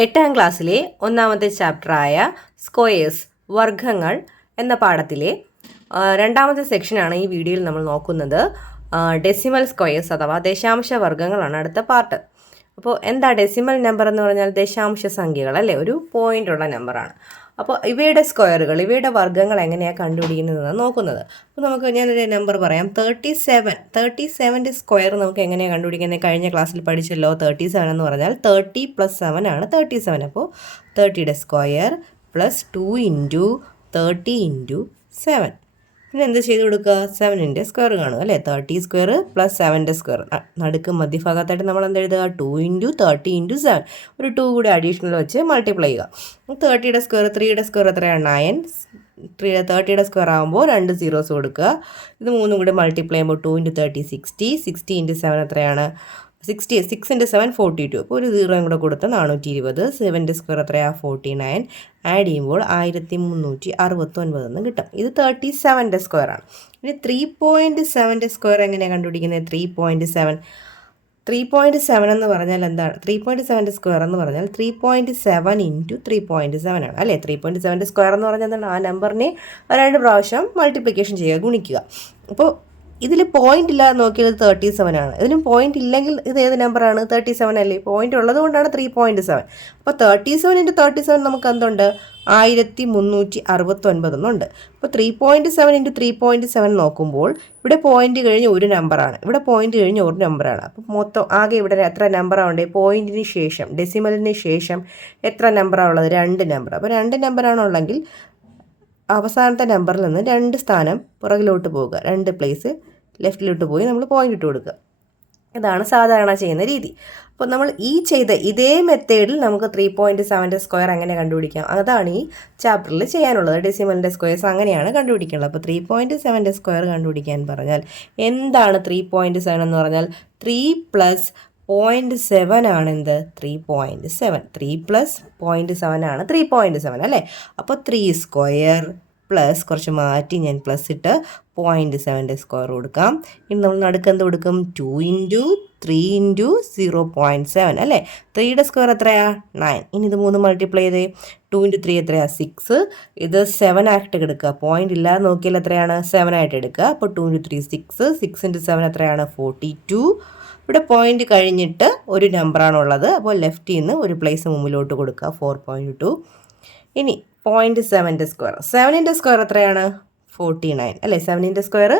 8ാം ക്ലാസ്സിലെ ഒന്നാമത്തെ ചാപ്റ്ററായ സ്ക്വയേഴ്സ് വർഗ്ഗങ്ങൾ എന്ന പാഠത്തിലെ രണ്ടാമത്തെ സെക്ഷനാണ് ഈ വീഡിയോയിൽ നമ്മൾ നോക്കുന്നത്. ഡെസിമൽ സ്ക്വയേഴ്സ് അഥവാ ദശാംശ വർഗ്ഗങ്ങളാണ് അടുത്ത പാർട്ട്. അപ്പോൾ എന്താ ഡെസിമൽ നമ്പർ എന്ന് പറഞ്ഞാൽ ദശാംശ സംഖ്യകൾ അല്ലേ, ഒരു പോയിൻ്റുള്ള നമ്പറാണ്. അപ്പോൾ ഇവയുടെ സ്ക്വയറുകൾ, ഇവയുടെ വർഗ്ഗങ്ങൾ എങ്ങനെയാണ് കണ്ടുപിടിക്കുന്നതെന്ന് നോക്കുന്നത്. അപ്പോൾ നമുക്ക് ഞാനൊരു നമ്പർ പറയാം, 37. 37ൻ്റെ സ്ക്വയർ നമുക്ക് എങ്ങനെയാണ് കണ്ടുപിടിക്കുന്നത്? കഴിഞ്ഞ ക്ലാസ്സിൽ പഠിച്ചല്ലോ. 37 എന്ന് പറഞ്ഞാൽ 30 + 7 ആണ് 37. അപ്പോൾ 30യുടെ സ്ക്വയർ പ്ലസ് 2 × 30 × 7. പിന്നെ എന്ത് ചെയ്ത് കൊടുക്കുക? 7ൻ്റെ സ്ക്വയർ കാണുക അല്ലേ. 30 സ്ക്വയർ പ്ലസ് 7ൻ്റെ സ്ക്വയർ. നടുക്ക് മധ്യഭാഗത്തായിട്ട് നമ്മൾ എന്ത് എഴുതുക? 2 × 30 × 7. ഒരു 2 കൂടി അഡീഷണൽ വെച്ച് മൾട്ടിപ്ലൈ ചെയ്യുക. 30യുടെ സ്ക്വയർ, 3യുടെ സ്ക്വയർ എത്രയാണ്? 9. 30യുടെ സ്ക്വയർ ആകുമ്പോൾ 2 സീറോസ് കൊടുക്കുക. ഇത് 3 കൂടി മൾട്ടിപ്ലൈ ചെയ്യുമ്പോൾ 2 × 30 60. 60 × 7 എത്രയാണ്? 60. 6 × 7 42. അപ്പോൾ ഒരു 0 കൂടെ കൊടുത്ത് 420. 7ൻ്റെ സ്ക്വയർ എത്രയാണ്? 49. ആഡ് ചെയ്യുമ്പോൾ 1369 എന്ന് കിട്ടും. ഇത് 37ൻ്റെ സ്ക്വയറാണ്. ഇനി 3.7ൻ്റെ സ്ക്വയർ എങ്ങനെയാണ് കണ്ടുപിടിക്കുന്നത്? 3.7 എന്ന് പറഞ്ഞാൽ എന്താണ്? 3.7ൻ്റെ സ്ക്വയർ എന്ന് പറഞ്ഞാൽ 3.7 × 3.7 ആണ് അല്ലേ. 3.7ൻ്റെ സ്ക്വയർ എന്ന് പറഞ്ഞാൽ എന്താണ്? ആ നമ്പറിനെ 2 പ്രാവശ്യം മൾട്ടിപ്ലിക്കേഷൻ ചെയ്യുക, ഗുണിക്കുക. അപ്പോൾ ഇതിൽ പോയിന്റ് ഇല്ലാതെ നോക്കിയത് 37 ആണ്. ഇതിനും പോയിന്റ് ഇല്ലെങ്കിൽ ഇത് ഏത് നമ്പറാണ്? 37 അല്ലേ. പോയിന്റ് ഉള്ളത് കൊണ്ടാണ് 3.7. അപ്പോൾ 37 × 37 നമുക്ക് എന്തുണ്ട്? 1369 എന്നുണ്ട്. അപ്പോൾ 3.7 × 3.7 നോക്കുമ്പോൾ ഇവിടെ പോയിന്റ് കഴിഞ്ഞ് ഒരു നമ്പറാണ്, ഇവിടെ പോയിന്റ് കഴിഞ്ഞ് ഒരു നമ്പറാണ്. അപ്പോൾ മൊത്തം ആകെ ഇവിടെ എത്ര നമ്പറാണ് ഉണ്ട്? പോയിന്റിന് ശേഷം, ഡെസിമലിന് ശേഷം എത്ര നമ്പറാണ് ഉള്ളത്? 2 നമ്പർ. അപ്പോൾ 2 നമ്പറാണുള്ളെങ്കിൽ അവസാനത്തെ നമ്പറിൽ നിന്ന് 2 സ്ഥാനം പുറകിലോട്ട് പോവുക, 2 പ്ലേസ് ലെഫ്റ്റിലോട്ട് പോയി നമ്മൾ പോയിന്റ് ഇട്ട് കൊടുക്കുക. ഇതാണ് സാധാരണ ചെയ്യുന്ന രീതി. അപ്പോൾ നമ്മൾ ഈ ചെയ്ത ഇതേ മെത്തേഡിൽ നമുക്ക് 3.7ൻ്റെ സ്ക്വയർ എങ്ങനെ കണ്ടുപിടിക്കാം? അതാണ് ഈ ചാപ്റ്ററിൽ ചെയ്യാനുള്ളത്. ഡെസിമലിൻ്റെ സ്ക്വയേഴ്സ് അങ്ങനെയാണ് കണ്ടുപിടിക്കേണ്ടത്. അപ്പോൾ 3.7ൻ്റെ സ്ക്വയർ കണ്ടുപിടിക്കാൻ പറഞ്ഞാൽ എന്താണ് 3.7 എന്ന് പറഞ്ഞാൽ? 3 + 0.7 ആണ് എന്ത്? 3.7. 3 + 0.7 ആണ് 3.7 അല്ലേ. അപ്പോൾ 3 സ്ക്വയർ പ്ലസ് കുറച്ച് മാറ്റി ഞാൻ പ്ലസ് ഇട്ട് 0.7ൻ്റെ സ്ക്വയർ കൊടുക്കാം. ഇനി നമ്മൾ നടുക്ക് എന്ത് കൊടുക്കും? 2 × 3 × 0.7 അല്ലേ. 3യുടെ സ്ക്വയർ എത്രയാ? 9. ഇനി ഇത് 3 മൾട്ടിപ്ലൈ ചെയ്തേ. 2 × 3 എത്രയാ? 6. ഇത് 7 ആയിട്ട് എടുക്കുക. പോയിന്റ് ഇല്ലാതെ നോക്കിയാൽ എത്രയാണ്? 7 ആയിട്ട് എടുക്കുക. അപ്പോൾ 2 × 3 6. 6 × 7 എത്രയാണ്? 42. ഇവിടെ പോയിന്റ് കഴിഞ്ഞിട്ട് ഒരു നമ്പറാണുള്ളത്. അപ്പോൾ ലെഫ്റ്റിൽ നിന്ന് ഒരു പ്ലേസ് മുമ്പിലോട്ട് കൊടുക്കുക, 4.2. ഇനി 0.7ൻ്റെ സ്ക്വയർ. 7ൻ്റെ സ്ക്വയർ എത്രയാണ്? 49 അല്ലേ. 7ൻ്റെ സ്ക്വയർ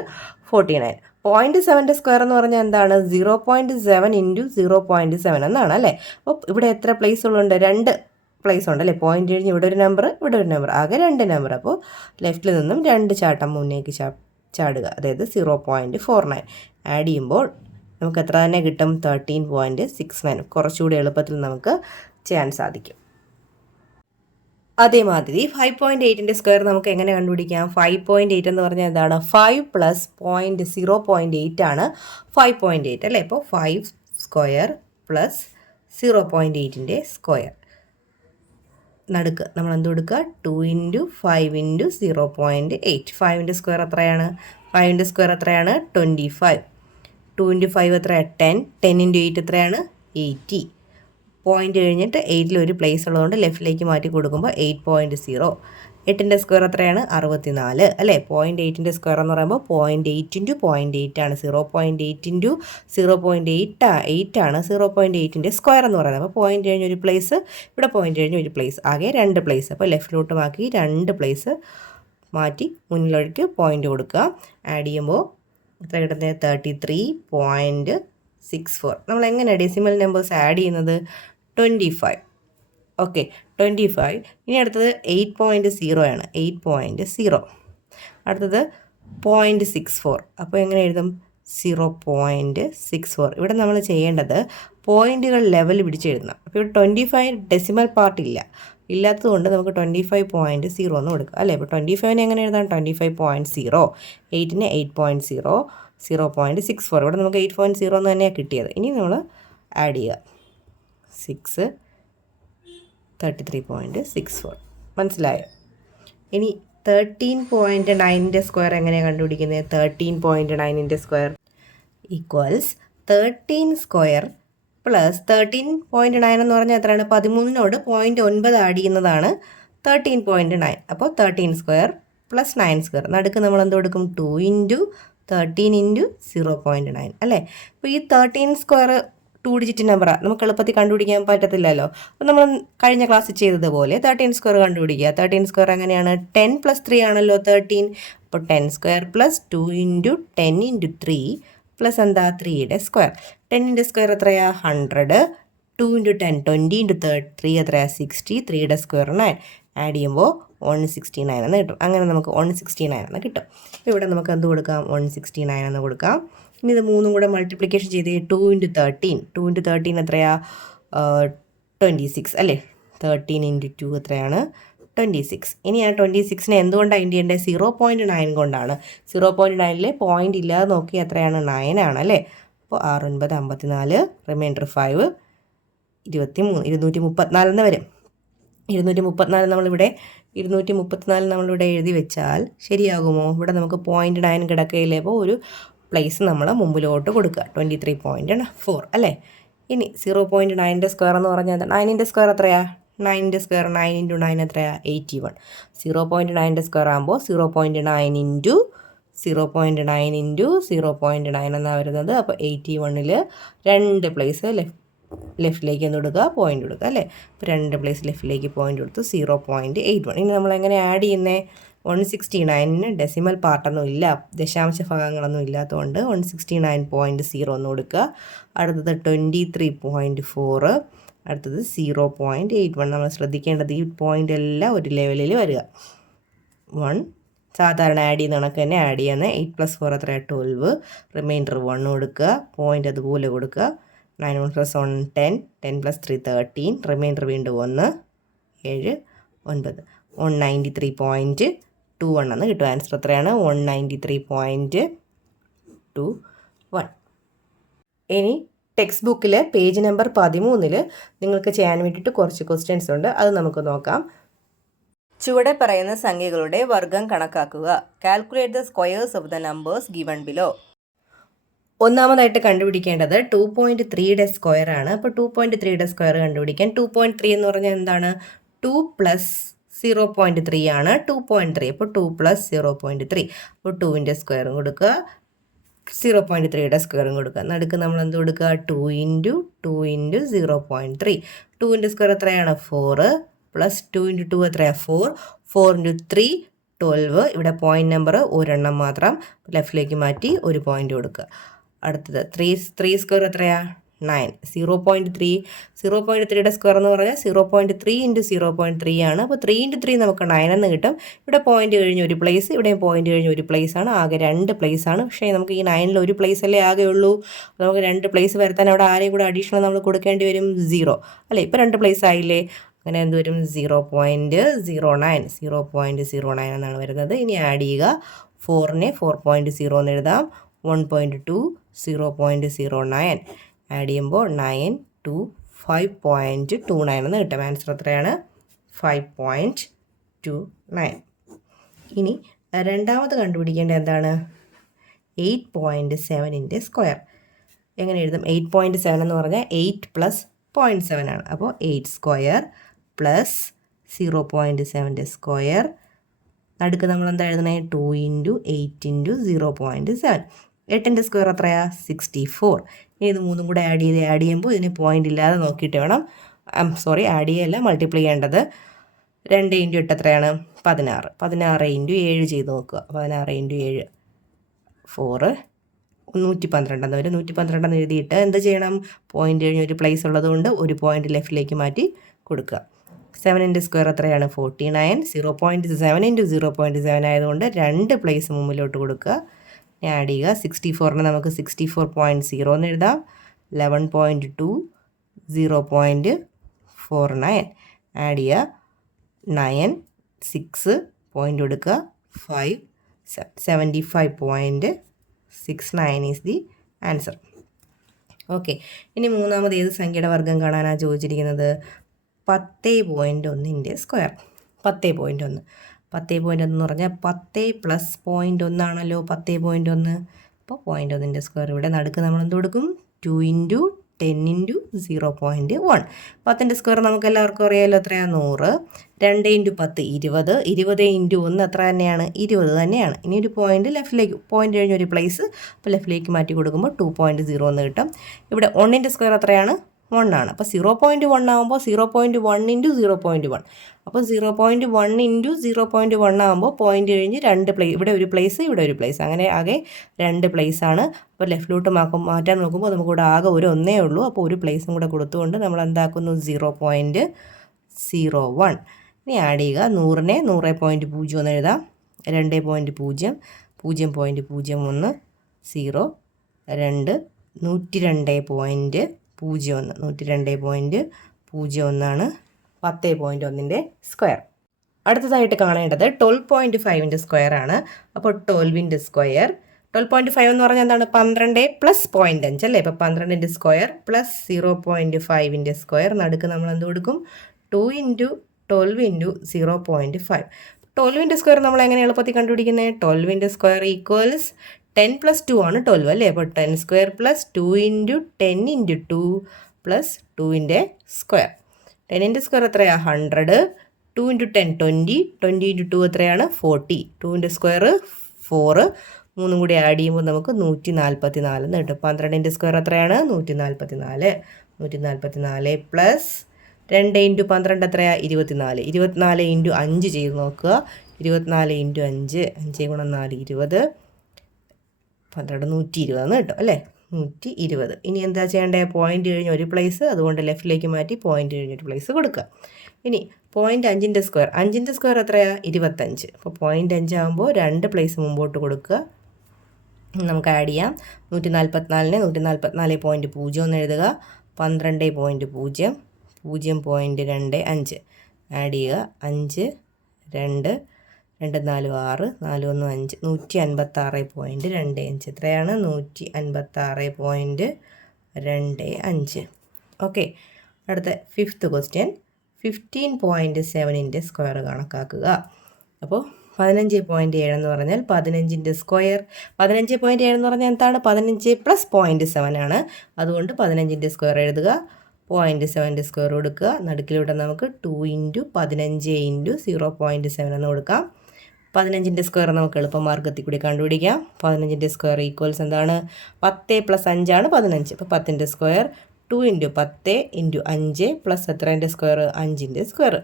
49. 0.7ൻ്റെ സ്ക്വയർ എന്ന് പറഞ്ഞാൽ എന്താണ്? 0.7 × 0.7 എന്നാണ് അല്ലേ. അപ്പോൾ ഇവിടെ എത്ര പ്ലേസ് ഉള്ളുണ്ട്? 2 പ്ലേസ് ഉണ്ട് അല്ലേ. പോയിന്റ് കഴിഞ്ഞ് ഇവിടെ ഒരു നമ്പർ, ഇവിടെ ഒരു നമ്പർ, ആകെ 2 നമ്പർ. അപ്പോൾ ലെഫ്റ്റിൽ നിന്നും 2 ചാട്ടം മുന്നേക്ക് ചാടുക, അതായത് 0.49. ആഡ് ചെയ്യുമ്പോൾ നമുക്ക് എത്ര തന്നെ കിട്ടും? 13.69. കുറച്ചുകൂടി എളുപ്പത്തിൽ നമുക്ക് ചെയ്യാൻ സാധിക്കും. അതേമാതിരി 5.8ൻ്റെ സ്ക്വയർ നമുക്ക് എങ്ങനെ കണ്ടുപിടിക്കാം? 5.8 എന്ന് പറഞ്ഞാൽ എന്താണ്? 5 + 0.8 ആണ് 5.8 അല്ലേ. അപ്പോൾ 5 സ്ക്വയർ പ്ലസ് 0.8ൻ്റെ സ്ക്വയർ. നടുക്ക് നമ്മൾ എന്ത് കൊടുക്കുക? 2 × 5 × 0.8. 5ൻ്റെ സ്ക്വയർ എത്രയാണ്? 5ൻ്റെ സ്ക്വയർ എത്രയാണ്? 25. 2 × 5 എത്രയാണ്? 10. 10 × 8 എത്രയാണ്? 80. പോയിന്റ് കഴിഞ്ഞിട്ട് 8ൽ ഒരു പ്ലേസ് ഉള്ളതുകൊണ്ട് ലെഫ്റ്റിലേക്ക് മാറ്റി കൊടുക്കുമ്പോൾ 8.0. 8ൻ്റെ സ്ക്വയർ എത്രയാണ്? 64 അല്ലേ. 0.8ൻ്റെ സ്ക്വയർ എന്ന് പറയുമ്പോൾ 0.8 × 0.8 ആണ്. 0.8 × 0.8 ആണ് 0.8ൻ്റെ സ്ക്വയർ എന്ന് പറയുന്നത്. അപ്പോൾ പോയിന്റ് കഴിഞ്ഞ് ഒരു പ്ലേസ്, ഇവിടെ പോയിന്റ് കഴിഞ്ഞ് ഒരു പ്ലേസ്, ആകെ 2 പ്ലേസ്. അപ്പോൾ ലെഫ്റ്റിലോട്ട് മാറ്റി 2 പ്ലേസ് മാറ്റി മുന്നിലേക്ക് പോയിന്റ് കൊടുക്കുക. ആഡ് ചെയ്യുമ്പോൾ എത്ര കിട്ടുന്നത്? 33.64. നമ്മൾ എങ്ങനെ ഡെസിമൽ നമ്പേഴ്സ് ആഡ് ചെയ്യുന്നത്? 25. ഓക്കെ, 25. ഇനി അടുത്തത് 8.0 ആണ്. 8.0. അടുത്തത് 0.64. അപ്പോൾ എങ്ങനെ എഴുതും? 0.64. ഇവിടെ നമ്മൾ ചെയ്യേണ്ടത് പോയിന്റുകൾ ലെവൽ പിടിച്ചെഴുതണം. അപ്പോൾ ഇവിടെ 25 ഡെസിമൽ പാർട്ട് ഇല്ലാത്തതുകൊണ്ട് നമുക്ക് 25.0 എന്ന് കൊടുക്കുക അല്ലേ. അപ്പോൾ 25നെ എങ്ങനെ എഴുതാം? 25.0. 8ന് 8.0. 0.64. ഇവിടെ നമുക്ക് 8.0 എന്ന് തന്നെയാണ് കിട്ടിയത്. ഇനി നമ്മൾ ആഡ് ചെയ്യുക. 6 33.64. മനസ്സിലായോ? ഇനി 13.9ൻ്റെ സ്ക്വയർ എങ്ങനെയാണ് കണ്ടുപിടിക്കുന്നത്? 13.9ൻ്റെ സ്ക്വയർ ഈക്വൽസ് 13 സ്ക്വയർ പ്ലസ് 13.9 എന്ന് പറഞ്ഞാൽ എത്രയാണ്? 13നോട് 0.9 ആഡ് ചെയ്യുന്നതാണ് 13.9. അപ്പോൾ 13² പ്ലസ് 9² നടുക്ക് നമ്മൾ എന്ത് കൊടുക്കും? 2 ഇൻറ്റു 13 ഇൻറ്റു 0.9 അല്ലേ? അപ്പോൾ ഈ 13² 2 ഡിജിറ്റ് നമ്പറാണ്, നമുക്ക് എളുപ്പത്തിൽ കണ്ടുപിടിക്കാൻ പറ്റത്തില്ലല്ലോ. അപ്പോൾ നമ്മൾ കഴിഞ്ഞ ക്ലാസ്സിൽ ചെയ്തതുപോലെ 13² കണ്ടുപിടിക്കുക. 13² എങ്ങനെയാണ്? 10 + 3 ആണല്ലോ 13. അപ്പോൾ 10² പ്ലസ് 2 ഇൻറ്റു 10 ഇൻറ്റു 3 പ്ലസ് എന്താ? 3യുടെ സ്ക്വയർ. 10ൻ്റെ സ്ക്വയർ എത്രയാ? 100. 2 ഇൻറ്റു 10 20 ഇൻറ്റു 3 എത്രയാ? 60. 3യുടെ സ്ക്വയർ 9. ആഡ് ചെയ്യുമ്പോൾ 169 എന്ന് കിട്ടും. അങ്ങനെ നമുക്ക് 169 എന്ന് കിട്ടും. അപ്പോൾ ഇവിടെ നമുക്ക് എന്ത് കൊടുക്കാം? 169 എന്ന് കൊടുക്കാം. ഇനി ഇത് മൂന്നും കൂടെ മൾട്ടിപ്ലിക്കേഷൻ ചെയ്ത് 2 ഇൻറ്റു 13. 2 ഇൻറ്റു 13 എത്രയാ? 26 അല്ലേ? 13 ഇൻറ്റു 2 എത്രയാണ്? 26. ഇനി ആ 26നെ എന്തുകൊണ്ടാണ് ഇൻഡ് ചെയ്യേണ്ടത്? 0.9 കൊണ്ടാണ്. 0.9ൽ പോയിൻ്റ് ഇല്ലാതെ നോക്കി എത്രയാണ്? 9 ആണ് അല്ലേ? അപ്പോൾ 6 9 54, റിമൈൻഡർ 5 23, 234 എന്ന് വരും. 234 നമ്മളിവിടെ എഴുതി വെച്ചാൽ ശരിയാകുമോ? ഇവിടെ നമുക്ക് 0.9 കിടക്കയില്ലേ? അപ്പോൾ ഒരു പ്ലേസ് നമ്മൾ മുമ്പിലോട്ട് കൊടുക്കുക. 23.4 അല്ലേ? ഇനി 0.9ൻ്റെ സ്ക്വയർ എന്ന് പറഞ്ഞാൽ 9ൻ്റെ സ്ക്വയർ എത്രയാ? 9ൻ്റെ സ്ക്വയർ 9 ഇൻറ്റു 9 എത്രയാ? 81. 0.9ൻ്റെ സ്ക്വയർ ആകുമ്പോൾ 0.9 ഇൻറ്റു 0.9 ഇൻറ്റു 0.9 എന്നാണ് വരുന്നത്. അപ്പോൾ 81ൽ 2 പ്ലേസ് ലെഫ്റ്റിലേക്ക് ഒന്ന് കൊടുക്കുക, പോയിൻ്റ് കൊടുക്കുക അല്ലേ? അപ്പോൾ 2 പ്ലേസ് ലെഫ്റ്റിലേക്ക് പോയിൻ്റ് കൊടുത്ത് 0.81. ഇനി നമ്മൾ എങ്ങനെ ആഡ് ചെയ്യുന്നത്? 169ന് ഡെസിമൽ പാർട്ടൊന്നും ഇല്ല, ദശാംശ ഭാഗങ്ങളൊന്നും ഇല്ലാത്തതുകൊണ്ട് 169.0 എന്ന് കൊടുക്കുക. അടുത്തത് 23.4, അടുത്തത് 0.81. നമ്മൾ ശ്രദ്ധിക്കേണ്ടത് ഈ പോയിൻ്റ് എല്ലാം ഒരു ലെവലിൽ വരിക. 1 സാധാരണ ആഡ് ചെയ്യുന്ന കണക്ക് തന്നെ ആഡ് ചെയ്യുന്നത്. 8 + 4 എത്രയാണ്? 12. റിമൈൻഡർ 1 കൊടുക്കുക, പോയിൻ്റ് അതുപോലെ കൊടുക്കുക. 9 1 + 1 10, 10 + 3 13, റിമൈൻഡർ വീണ്ടും 1 7 9. 193.21 എന്ന് കിട്ടും. ആൻസർ എത്രയാണ്? 193.21. ഇനി ടെക്സ്റ്റ് ബുക്കിൽ പേജ് നമ്പർ 13 നിങ്ങൾക്ക് ചെയ്യാൻ വേണ്ടിയിട്ട് കുറച്ച് ക്വസ്റ്റ്യൻസ് ഉണ്ട്, അത് നമുക്ക് നോക്കാം. ചുവടെ പറയുന്ന സംഖ്യകളുടെ വർഗ്ഗം കണക്കാക്കുക. Calculate the squares of the numbers given below. ഒന്നാമതായിട്ട് കണ്ടുപിടിക്കേണ്ടത് 2.3യുടെ സ്ക്വയർ ആണ്. അപ്പോൾ 2.3യുടെ സ്ക്വയർ കണ്ടുപിടിക്കാൻ 2.3 എന്ന് പറഞ്ഞാൽ എന്താണ്? 2 + 0.3 ആണ് 2.3. അപ്പോൾ 2 + 0.3. അപ്പോൾ 2ൻ്റെ സ്ക്വയറും കൊടുക്കുക, 0.3യുടെ സ്ക്വയറും കൊടുക്കുക. നടുക്ക് നമ്മൾ എന്ത് കൊടുക്കുക? 2 ഇൻറ്റു 2 ഇൻറ്റു 0.3. 2ൻ്റെ സ്ക്വയർ എത്രയാണ്? 4 പ്ലസ് 2 ഇൻറ്റു 2 എത്രയാണ്? 4. 4 ഇൻറ്റു 3 12. ഇവിടെ പോയിൻ്റ് നമ്പർ ഒരെണ്ണം മാത്രം ലെഫ്റ്റിലേക്ക് മാറ്റി ഒരു പോയിൻ്റ് കൊടുക്കുക. അടുത്തത് 3 സ്ക്വയർ എത്രയാണ്? 9. 0.3യുടെ സ്ക്വയർ എന്ന് പറഞ്ഞാൽ 0.3 ഇൻറ്റു 0.3 ആണ്. അപ്പോൾ 3 ഇൻറ്റു 3 നമുക്ക് 9 എന്ന് കിട്ടും. ഇവിടെ പോയിൻ്റ് കഴിഞ്ഞ് ഒരു പ്ലേസ്, ഇവിടെയും പോയിൻ്റ് കഴിഞ്ഞ് ഒരു പ്ലേസ് ആണ്. ആകെ 2 പ്ലേസ് ആണ്. പക്ഷേ നമുക്ക് ഈ 9ൽ ഒരു പ്ലേസ് അല്ലേ ആകെ ഉള്ളൂ. നമുക്ക് 2 പ്ലേസ് വരുത്താൻ അവിടെ ആരെയും കൂടെ അഡീഷണൽ നമ്മൾ കൊടുക്കേണ്ടി വരും? 0 അല്ലേ? ഇപ്പോൾ 2 പ്ലേസ് ആയില്ലേ? അങ്ങനെ എന്ത് വരും? 0.09 എന്നാണ് വരുന്നത്. ഇനി ആഡ് ചെയ്യുക. 4നെ 4.0 എന്ന് എഴുതാം. 1.2 0.09 ആഡ് ചെയ്യുമ്പോൾ 9 2 5.29 എന്ന് കിട്ടും. ആൻസർ എത്രയാണ്? 5.29. ഇനി രണ്ടാമത് കണ്ടുപിടിക്കേണ്ടത് എന്താണ്? 8.7ൻ്റെ സ്ക്വയർ. എങ്ങനെ എഴുതും? 8.7 എന്ന് പറഞ്ഞാൽ 8 + 0.7 ആണ്. അപ്പോൾ 8 സ്ക്വയർ പ്ലസ് 0.7ൻ്റെ സ്ക്വയർ. നടുക്ക് നമ്മൾ എന്താ എഴുതണേ? 2 ഇൻറ്റു 8 ഇൻറ്റു 0.7. 8ൻ്റെ സ്ക്വയർ എത്രയാണ്? 64. ഇനി ഇത് മൂന്നും കൂടെ ആഡ് ചെയ്യുമ്പോൾ ഇതിന് പോയിൻ്റ് ഇല്ലാതെ നോക്കിയിട്ട് വേണം, ആഡ് ചെയ്യല്ല, മൾട്ടിപ്ലൈ ചെയ്യേണ്ടത്. 2 ഇൻറ്റു 8 എത്രയാണ്? 16. 16 ഇൻറ്റു 7 ചെയ്ത് നോക്കുക. 16 ഇൻറ്റു 7 4 112 എന്ന് വരും. 112 എന്ന് എഴുതിയിട്ട് എന്ത് ചെയ്യണം? പോയിൻ്റ് കഴിഞ്ഞ് ഒരു പ്ലേസ് ഉള്ളതുകൊണ്ട് ഒരു പോയിൻ്റ് ലെഫ്റ്റിലേക്ക് മാറ്റി കൊടുക്കുക. 7ൻ്റെ സ്ക്വയർ എത്രയാണ്? 49. 0.7 ഇൻറ്റു 0.7 ആയതുകൊണ്ട് 2 പ്ലേസ് മുമ്പിലോട്ട് കൊടുക്കുക. ആഡ് ചെയ്യുക. 64നെ നമുക്ക് 64.0 എന്ന് എഴുതാം. 11.2 0.49 ആഡ് ചെയ്യുക. 9 6 പോയിൻ്റ് കൊടുക്കുക. 5 75.69 ഈസ് ദി ആൻസർ. ഓക്കെ. ഇനി മൂന്നാമത് ഏത് സംഖ്യയുടെ വർഗ്ഗം കാണാനാണ് ചോദിച്ചിരിക്കുന്നത്? 10.1ൻ്റെ സ്ക്വയർ. 10.1 എന്ന് പറഞ്ഞാൽ 10 + 0.1 ആണല്ലോ 10.1. അപ്പോൾ 0.1ൻ്റെ സ്ക്വയർ ഇവിടെ നടുക്ക് നമ്മൾ എന്ത് കൊടുക്കും? 2 ഇൻറ്റു 10 ഇൻറ്റു 0.1. 10ൻ്റെ സ്ക്വയർ നമുക്ക് എല്ലാവർക്കും അറിയാമല്ലോ, എത്രയാണ് 100. 2 ഇൻറ്റു 10 20. 20 ഇൻറ്റു 1 എത്ര തന്നെയാണ്? 20 തന്നെയാണ്. ഇനി ഒരു പോയിൻ്റ് ലെഫ്റ്റിലേക്ക്, പോയിൻ്റ് കഴിഞ്ഞ ഒരു പ്ലേസ് അപ്പോൾ ലെഫ്റ്റിലേക്ക് മാറ്റി കൊടുക്കുമ്പോൾ 2.0 എന്ന് കിട്ടും. ഇവിടെ 1ൻ്റെ സ്ക്വയർ എത്രയാണ്? 1 ആണ്. അപ്പോൾ 0.1 ആകുമ്പോൾ 0.1 ഇൻറ്റു 0.1. അപ്പോൾ 0.1 ഇൻറ്റു 0.1 ആകുമ്പോൾ പോയിൻ്റ് കഴിഞ്ഞ് രണ്ട് പ്ലേസ്, ഇവിടെ ഒരു പ്ലേസ്, ഇവിടെ ഒരു പ്ലേസ്, അങ്ങനെ ആകെ 2 പ്ലേസ് ആണ്. അപ്പോൾ ലെഫ്റ്റിലോട്ട് മാറ്റാൻ നോക്കുമ്പോൾ നമുക്കിവിടെ ആകെ ഒരു ഒന്നേ ഉള്ളൂ. അപ്പോൾ ഒരു പ്ലേസും കൂടെ കൊടുത്തുകൊണ്ട് നമ്മൾ എന്താക്കുന്നു? 0.01. ഇനി ആഡ് ചെയ്യുക. 100നെ 100.0 എന്ന് എഴുതാം. 2.0 0.01 0 2 102.01 102.01 10.1ൻ്റെ സ്ക്വയർ. അടുത്തതായിട്ട് കാണേണ്ടത് 12.5ൻ്റെ സ്ക്വയർ ആണ്. അപ്പോൾ 12ൻ്റെ സ്ക്വയർ, 12.5 എന്ന് പറഞ്ഞാൽ എന്താണ്? 12 പ്ലസ് 0.5 അല്ലേ? ഇപ്പോൾ 12ൻ്റെ സ്ക്വയർ പ്ലസ് 0.5ൻ്റെ സ്ക്വയർ, നടുക്ക് നമ്മൾ എന്ത് കൊടുക്കും? 2 ഇൻറ്റു 12 ഇൻറ്റു 0.5. 12ൻ്റെ സ്ക്വയർ നമ്മൾ എങ്ങനെ എളുപ്പത്തിൽ കണ്ടുപിടിക്കുന്നത്? 12ൻ്റെ സ്ക്വയർ ഈക്വൽസ് 10 പ്ലസ് 2 ആണ് 12 അല്ലേ? അപ്പോൾ 10 square plus 2 into 10 into 2 plus 2ൻ്റെ സ്ക്വയർ. 10ൻ്റെ സ്ക്വയർ എത്രയാണ്? 100. 2 ഇൻറ്റു 10 20. 20 ഇൻറ്റു 2 എത്രയാണ്? 40. 2ൻ്റെ സ്ക്വയർ 4. 3 കൂടി ആഡ് ചെയ്യുമ്പോൾ നമുക്ക് 144 എന്ന് കിട്ടും. 12ൻ്റെ സ്ക്വയർ എത്രയാണ്? 144. 144 പ്ലസ് 2 ഇൻറ്റു 12 എത്രയാണ്? 24. 24 ഇൻറ്റു 5 ചെയ്ത് നോക്കുക. 24 ഇൻറ്റു 5, 5 ഗുണം 4 20. 12 120 എന്ന് കിട്ടും അല്ലേ? 120. ഇനി എന്താ ചെയ്യേണ്ടത്? പോയിൻ്റ് കഴിഞ്ഞ് ഒരു പ്ലേസ്, അതുകൊണ്ട് ലെഫ്റ്റിലേക്ക് മാറ്റി പോയിൻ്റ് കഴിഞ്ഞൊരു പ്ലേസ് കൊടുക്കുക. ഇനി 0.5ൻ്റെ സ്ക്വയർ, 5ൻ്റെ സ്ക്വയർ എത്രയാണ്? 25. അപ്പോൾ 0.5 ആകുമ്പോൾ 2 പ്ലേസ് മുമ്പോട്ട് കൊടുക്കുക. നമുക്ക് ആഡ് ചെയ്യാം. 144നെ 144.0 എന്ന് എഴുതുക. 12.0 0.25 ആഡ് ചെയ്യുക. 5 2 2 4 6 4 1 5 156.25. എത്രയാണ്? 156.25. ഓക്കെ. അടുത്ത 5th ക്വസ്റ്റ്യൻ, 15.7ൻ്റെ സ്ക്വയർ കണക്കാക്കുക. അപ്പോൾ 15.7 എന്ന് പറഞ്ഞാൽ 15ൻ്റെ സ്ക്വയർ. 15.7 എന്ന് പറഞ്ഞാൽ എന്താണ്? 15 പ്ലസ് 0.7 ആണ്. അതുകൊണ്ട് 15ൻ്റെ സ്ക്വയർ എഴുതുക. 0.7ൻ്റെ സ്ക്വയർ കൊടുക്കുക. നടുക്കിലൂടെ നമുക്ക് 2 ഇൻറ്റു 15 ഇൻറ്റു 0.7 എന്ന് കൊടുക്കാം. 15ൻ്റെ സ്ക്വയർ നമുക്ക് എളുപ്പമാർഗ്ഗത്തിൽ കൂടി കണ്ടുപിടിക്കാം. 15ൻ്റെ സ്ക്വയർ ഈക്വൽസ് എന്താണ്? 10 പ്ലസ് 5 ആണ് 15. അപ്പോൾ 10ൻ്റെ സ്ക്വയർ 2 ഇൻറ്റു 10 ഇൻറ്റു 5 പ്ലസ് എത്രേൻ്റെ സ്ക്വയർ? 5ൻ്റെ സ്ക്വയർ.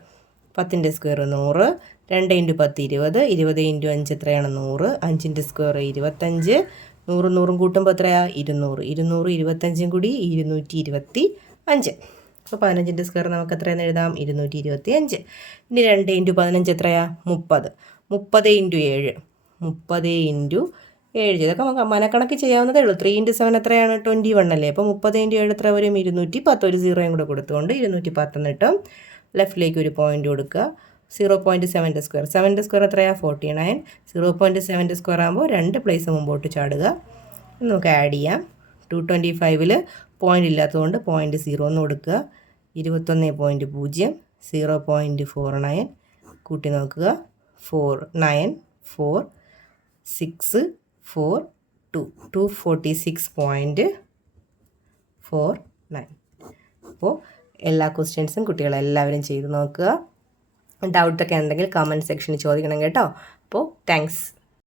10ൻ്റെ സ്ക്വയർ 100. 2 ഇൻറ്റു 10 20. 20 ഇൻറ്റു 5 എത്രയാണ്? 100. 5ൻ്റെ സ്ക്വയർ 25. 100 100 കൂട്ടുമ്പോൾ എത്രയാണ്? 200. 200 25 കൂടി 225. അപ്പോൾ 15ൻ്റെ സ്ക്വയർ നമുക്ക് എത്രയെന്ന് എഴുതാം? 225. ഇനി 2 ഇൻറ്റു 15 എത്രയാണ്? 30. 30 ഇൻറ്റു 7. 30 ഇൻറ്റു 7. ഇതൊക്കെ നമുക്ക് മനക്കണക്ക് ചെയ്യാവുന്നതേ ഉള്ളൂ. 3 ഇൻറ്റു 7 എത്രയാണ്? 21 അല്ലേ? അപ്പോൾ 30 ഇൻറ്റു 7 എത്ര വരും? 210. ഒരു 0 കൂടെ കൊടുത്തുകൊണ്ട് 210 എന്ന് കിട്ടും. ലെഫ്റ്റിലേക്ക് ഒരു പോയിൻ്റ് കൊടുക്കുക. 0.7ൻ്റെ സ്ക്വയർ, 7ൻ്റെ സ്ക്വയർ എത്രയാണ്? 49. 0.7ൻ്റെ സ്ക്വയർ ആകുമ്പോൾ 2 പ്ലേസ് മുമ്പോട്ട് ചാടുക. നമുക്ക് ആഡ് ചെയ്യാം. 225ൽ പോയിൻ്റ് ഇല്ലാത്തതുകൊണ്ട് 0.0 എന്ന് കൊടുക്കുക. 21.0 0.49 കൂട്ടി നോക്കുക. 49462 246.49. അപ്പോൾ എല്ലാ ക്വസ്റ്റ്യൻസും കുട്ടികളെല്ലാവരും ചെയ്ത് നോക്കുക. ഡൗട്ടൊക്കെ ഉണ്ടെങ്കിൽ കമൻറ്റ് സെക്ഷനിൽ ചോദിക്കണം കേട്ടോ. അപ്പോൾ താങ്ക്സ്.